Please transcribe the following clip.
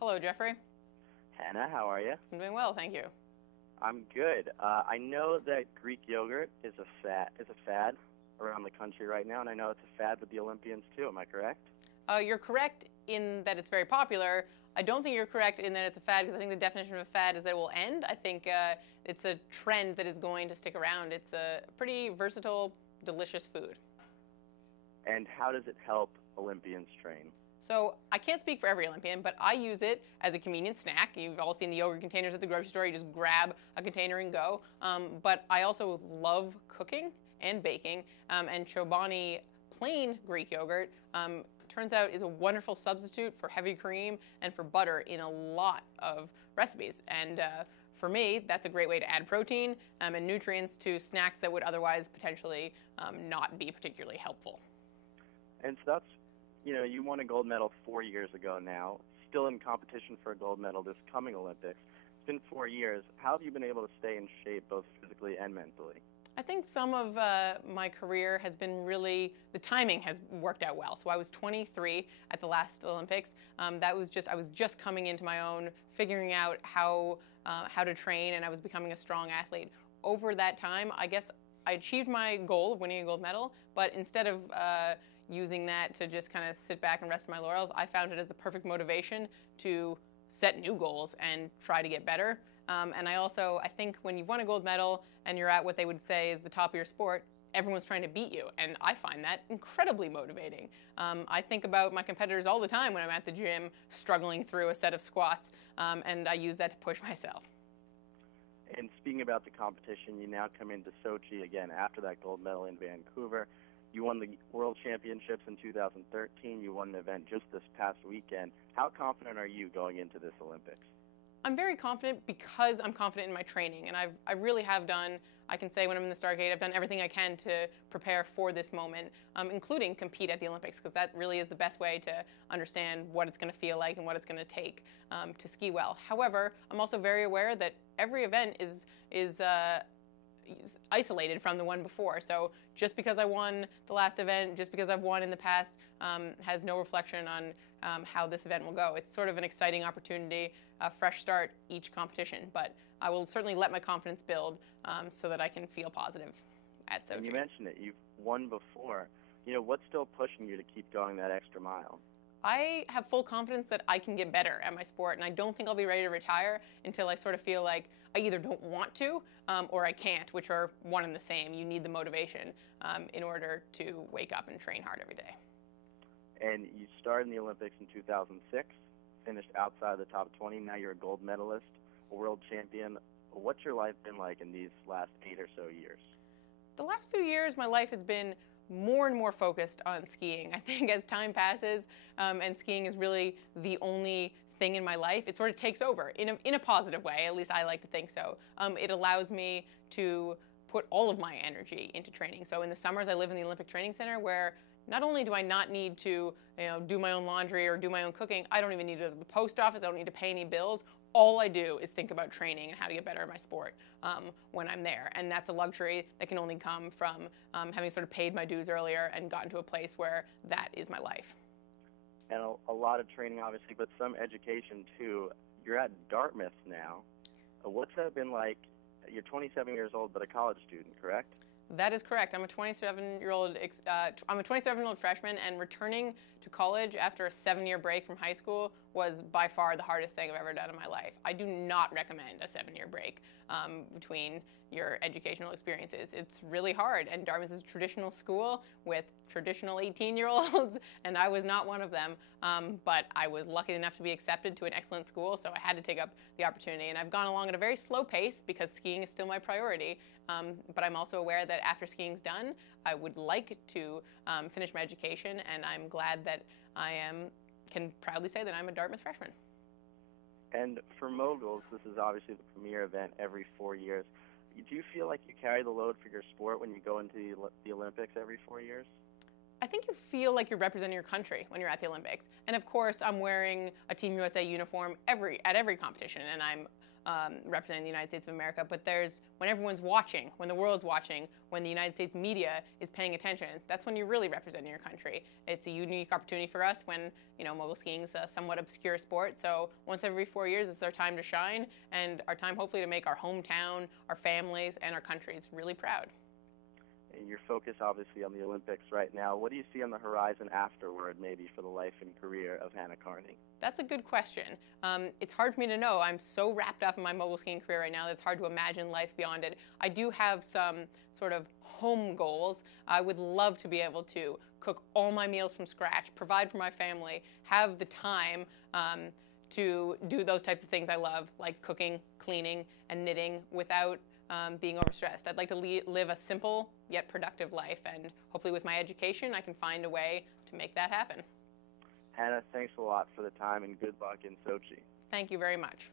Hello, Jeffrey. Hannah, how are you? I'm doing well, thank you. I'm good. I know that Greek yogurt is a fad around the country right now, and I know it's a fad with the Olympians too. Am I correct? You're correct in that it's very popular. I don't think you're correct in that it's a fad, because I think the definition of a fad is that it will end. I think it's a trend that is going to stick around. It's a pretty versatile, delicious food. And how does it help Olympians train? So I can't speak for every Olympian, but I use it as a convenient snack. You've all seen the yogurt containers at the grocery store. You just grab a container and go. But I also love cooking and baking, and Chobani plain Greek yogurt turns out is a wonderful substitute for heavy cream and for butter in a lot of recipes. And for me, that's a great way to add protein and nutrients to snacks that would otherwise potentially not be particularly helpful. And so that's, you won a gold medal 4 years ago now, still in competition for a gold medal this coming Olympics. It's been 4 years. How have you been able to stay in shape both physically and mentally? I think some of my career has been really, the timing has worked out well. So I was 23 at the last Olympics. I was just coming into my own, figuring out how to train, and I was becoming a strong athlete. Over that time, I guess I achieved my goal of winning a gold medal, but instead of using that to just kind of sit back and rest on my laurels, I found it as the perfect motivation to set new goals and try to get better. And I think when you've won a gold medal and you're at what they would say is the top of your sport, everyone's trying to beat you. And I find that incredibly motivating. I think about my competitors all the time when I'm at the gym struggling through a set of squats, and I use that to push myself. And speaking about the competition, you now come into Sochi again after that gold medal in Vancouver. You won the World Championships in 2013. You won an event just this past weekend. How confident are you going into this Olympics? I'm very confident because I'm confident in my training, and I really have done, I can say when I'm in the start gate, I've done everything I can to prepare for this moment, including compete at the Olympics, because that really is the best way to understand what it's going to feel like and what it's going to take to ski well. However, I'm also very aware that every event is isolated from the one before. So just because I won the last event, just because I've won in the past, has no reflection on how this event will go. It's sort of an exciting opportunity, a fresh start each competition, but I will certainly let my confidence build so that I can feel positive at Sochi. And you mentioned it, you've won before. What's still pushing you to keep going that extra mile? I have full confidence that I can get better at my sport, and I don't think I'll be ready to retire until I sort of feel like I either don't want to or I can't, which are one and the same. You need the motivation in order to wake up and train hard every day. And you started in the Olympics in 2006, finished outside the top 20. Now you're a gold medalist, a world champion. What's your life been like in these last 8 or so years? The last few years, my life has been more and more focused on skiing. I think as time passes and skiing is really the only thing in my life, it sort of takes over in a positive way. At least I like to think so. It allows me to put all of my energy into training. So in the summers, I live in the Olympic Training Center, where not only do I not need to do my own laundry or do my own cooking, I don't even need to go to the post office. I don't need to pay any bills. All I do is think about training and how to get better at my sport when I'm there. And that's a luxury that can only come from having sort of paid my dues earlier and gotten to a place where that is my life. And a lot of training, obviously, but some education, too. You're at Dartmouth now. What's that been like? You're 27 years old, but a college student, correct? That is correct. I'm a 27-year-old freshman, and returning to college after a 7-year break from high school was by far the hardest thing I've ever done in my life. I do not recommend a 7-year break between your educational experiences. It's really hard, and Dartmouth is a traditional school with traditional 18-year-olds, and I was not one of them, but I was lucky enough to be accepted to an excellent school, so I had to take up the opportunity, and I've gone along at a very slow pace because skiing is still my priority, but I'm also aware that after skiing's done, I would like to finish my education, and I'm glad that can proudly say that I'm a Dartmouth freshman. And for moguls, this is obviously the premier event every 4 years. Do you feel like you carry the load for your sport when you go into the Olympics every 4 years? I think you feel like you're representing your country when you're at the Olympics. And of course, I'm wearing a Team USA uniform at every competition, and I'm representing the United States of America. But when everyone's watching, when the world's watching, when the United States media is paying attention, that's when you're really representing your country. It's a unique opportunity for us when, mogul skiing is a somewhat obscure sport. So once every 4 years, it's our time to shine and our time hopefully to make our hometown, our families, and our countries really proud. You're focused obviously on the Olympics right now. What do you see on the horizon afterward, maybe for the life and career of Hannah Kearney? That's a good question. It's hard for me to know. I'm so wrapped up in my mogul skiing career right now that it's hard to imagine life beyond it. I do have some sort of home goals. I would love to be able to cook all my meals from scratch, provide for my family, have the time to do those types of things I love, like cooking, cleaning, and knitting without being overstressed. I'd like to live a simple yet productive life, and hopefully with my education I can find a way to make that happen. Hannah, thanks a lot for the time and good luck in Sochi. Thank you very much.